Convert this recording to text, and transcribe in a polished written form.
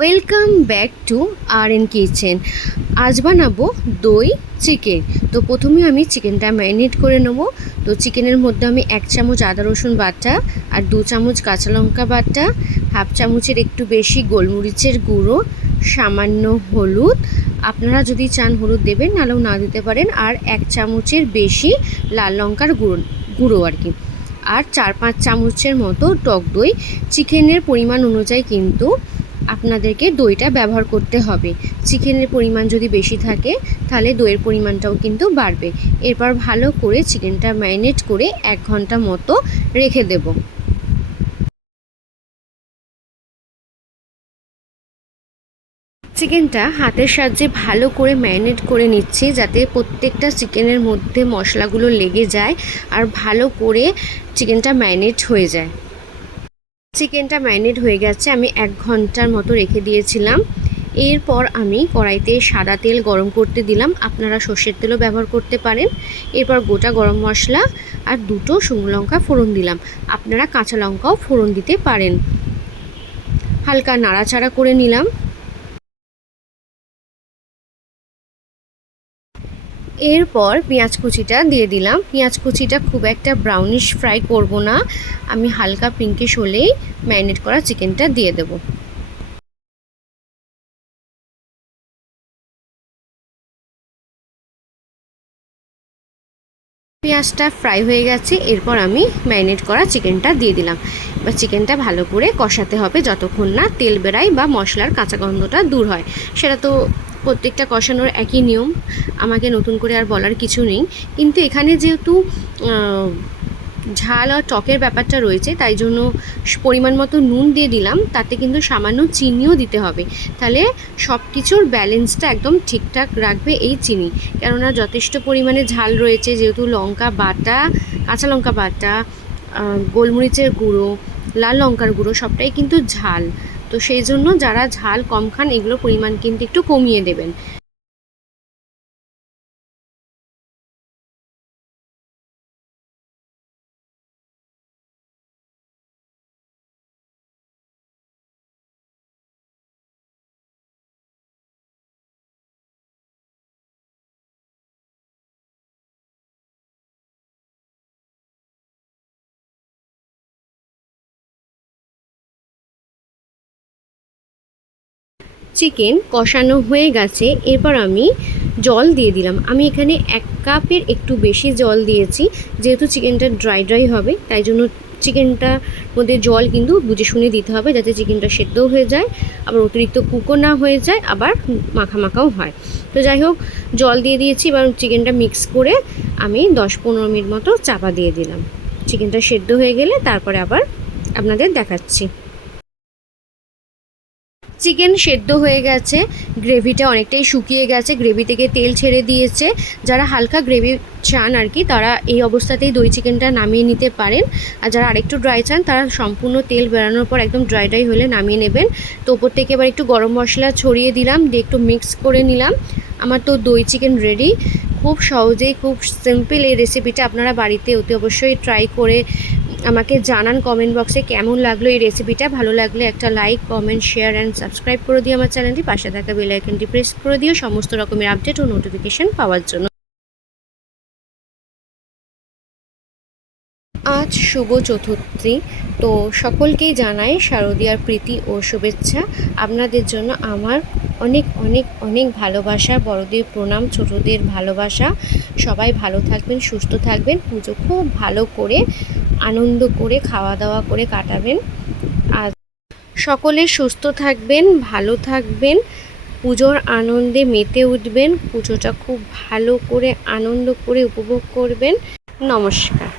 Welcome back to R N Kitchen. আজ বানাবো দই চিকেন। তো প্রথমে আমি চিকেনটা ম্যারিনেট করে নেব। তো চিকেনের মধ্যে আমি 1 চামচ আদা রসুন বাটা আর 2 চামচ কাঁচা লঙ্কা বাটা, হাফ চামচের একটু বেশি গোলমরিচের গুঁড়ো, সামান্য হলুদ, আপনারা যদি চান হলুদ দেবেন, নাহলেও না দিতে পারেন, আর 1 চামচের বেশি লাল লঙ্কার গুঁড়ো আর কি, আর 4-5 চামচের মতো টক দই। চিকেনের পরিমাণ অনুযায়ী কিন্তু আপনাদেরকে দইটা ব্যবহার করতে হবে। চিকেনের পরিমাণ যদি বেশি থাকে তাহলে দইয়ের পরিমাণটাও কিন্তু বাড়বে। এরপর ভালো করে চিকেনটা ম্যারিনেট করে 1 ঘন্টা মতো রেখে দেব। চিকেনটা হাতের সাহায্যে ভালো করে ম্যারিনেট করে নিচ্ছি, যাতে প্রত্যেকটা চিকেনের মধ্যে মশলাগুলো লেগে যায় আর ভালো করে চিকেনটা ম্যারিনেট হয়ে যায়। চিকেনটা ম্যারিনেট হয়ে গেছে, আমি 1 ঘন্টার মতো রেখে দিয়েছিলাম। এরপর আমি কড়াইতে সাদা তেল গরম করতে দিলাম, আপনারা সর্ষের তেলও ব্যবহার করতে পারেন। এরপর গোটা গরম মশলা আর 2টো শুকনো লঙ্কা ফোড়ন দিলাম, আপনারা কাঁচা লঙ্কাও ফোড়ন দিতে পারেন। হালকা নাড়াচাড়া করে নিলাম। এরপর পেঁয়াজ কুচিটা দিয়ে দিলাম। পেঁয়াজ কুচিটা খুব একটা ব্রাউনিশ ফ্রাই করব না, আমি হালকা পিঙ্কিশ হলেই ম্যারিনেট করা চিকেনটা দিয়ে দেব। পেঁয়াজটা ফ্রাই হয়ে গেছে, এরপর আমি ম্যারিনেট করা চিকেনটা দিয়ে দিলাম। এবার চিকেনটা ভালো করে কষাতে হবে যতক্ষণ না তেল বেরায় বা মশলার কাঁচা গন্ধটা দূর হয়। সেটা তো প্রত্যেকটা কষানোর একই নিয়ম, আমাকে নতুন করে আর বলার কিছু নেই। কিন্তু এখানে যেহেতু ঝাল আর টকের ব্যাপারটা রয়েছে, তাই জন্য পরিমাণ মতো নুন দিয়ে দিলাম, তাতে কিন্তু সামান্য চিনিও দিতে হবে, তাহলে সব কিছুর ব্যালেন্সটা একদম ঠিকঠাক রাখবে এই চিনি। কেননা যথেষ্ট পরিমাণে ঝাল রয়েছে, যেহেতু লঙ্কা বাটা, কাঁচা লঙ্কা বাটা, গোলমরিচের গুঁড়ো, লাল লঙ্কার গুঁড়ো সবটাই কিন্তু ঝাল। তো সেই জন্য যারা ঝাল কম খান, এগুলো পরিমাণ কিন্তু একটু কমিয়ে দেবেন। চিকেন কষানো হয়ে গেছে, এরপর আমি জল দিয়ে দিলাম। আমি এখানে 1 কাপের একটু বেশি জল দিয়েছি, যেহেতু চিকেনটা ড্রাই হবে, তাই জন্য চিকেনটার মধ্যে জল কিন্তু বুঝে শুনে দিতে হবে, যাতে চিকেনটা সেদ্ধও হয়ে যায়, আবার অতিরিক্ত কুকও না হয়ে যায়, আবার মাখা মাখাও হয়। তো যাই হোক, জল দিয়ে দিয়েছি। এবার চিকেনটা মিক্স করে আমি 10-15 মিনিট মতো চাপা দিয়ে দিলাম। চিকেনটা সেদ্ধ হয়ে গেলে তারপরে আবার আপনাদের দেখাচ্ছি। চিকেন সেদ্ধ হয়ে গেছে, গ্রেভিটা অনেকটাই শুকিয়ে গেছে, গ্রেভি থেকে তেল ছেড়ে দিয়েছে। যারা হালকা গ্রেভি চান আর কি, তারা এই অবস্থাতেই দই চিকেনটা নামিয়ে নিতে পারেন। আর যারা আরেকটু ড্রাই চান, তারা সম্পূর্ণ তেল বেরানোর পর একদম ড্রাই হলে নামিয়ে নেবেন। তো ওপর থেকে এবার একটু গরম মশলা ছড়িয়ে দিলাম, দিয়ে একটু মিক্স করে নিলাম। আমার তো দই চিকেন রেডি। খুব সহজেই, খুব সিম্পল এই রেসিপিটা, আপনারা বাড়িতে অতি অবশ্যই ট্রাই করে আমাকে জানান কমেন্ট বক্সে কেমন লাগলো এই রেসিপিটা। ভালো লাগলে একটা like, comment, share and subscribe করে দিও আমার চ্যানেলটি। পাশে থাকা বেল আইকনটি প্রেস করে দিও সমস্ত রকমের আপডেট ও নোটিফিকেশন পাওয়ার জন্য। আজ শুভ চতুর্থী, তো সকলকেই জানাই শারদীয়ার প্রীতি ও শুভেচ্ছা। আপনাদের জন্য আমার অনেক অনেক অনেক ভালোবাসা, বড়দের প্রণাম, ছোটদের ভালোবাসা। সবাই ভালো থাকবেন, সুস্থ থাকবেন, পুজো খুব ভালো করে আনন্দ করে খাওয়া দাওয়া করে কাটাবেন। আর সকলে সুস্থ থাকবেন, ভালো থাকবেন, পুজোর আনন্দে মেতে উঠবেন, পুজোটা খুব ভালো করে আনন্দ করে উপভোগ করবেন। নমস্কার।